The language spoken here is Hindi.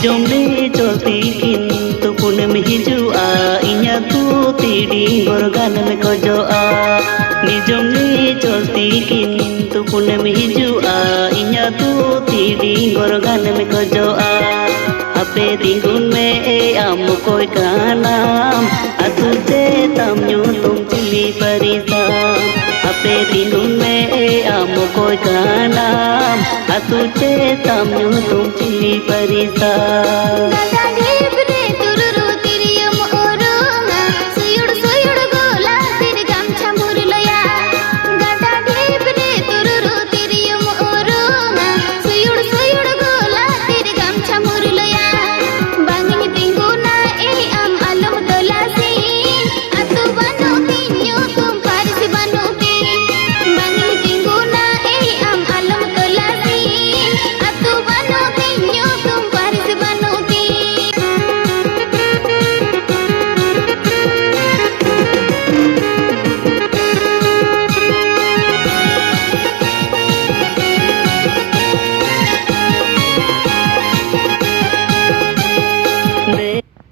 निजोम ने चलती किंतु पुनम हिजुआ इन्या तू तीडी गोरगान में खोजोआ निजोम ने चलती किंतु पुनम हिजुआ इन्या तू तीडी गोरगान में खोजोआ अपे दिंगुन में आम कोई कानाम अतु ते तम न्यू तुम चिली परिसाम अपे दिंगुन में आम कोई कानाम अतु ते तम न्यू तुम चिली परिसाम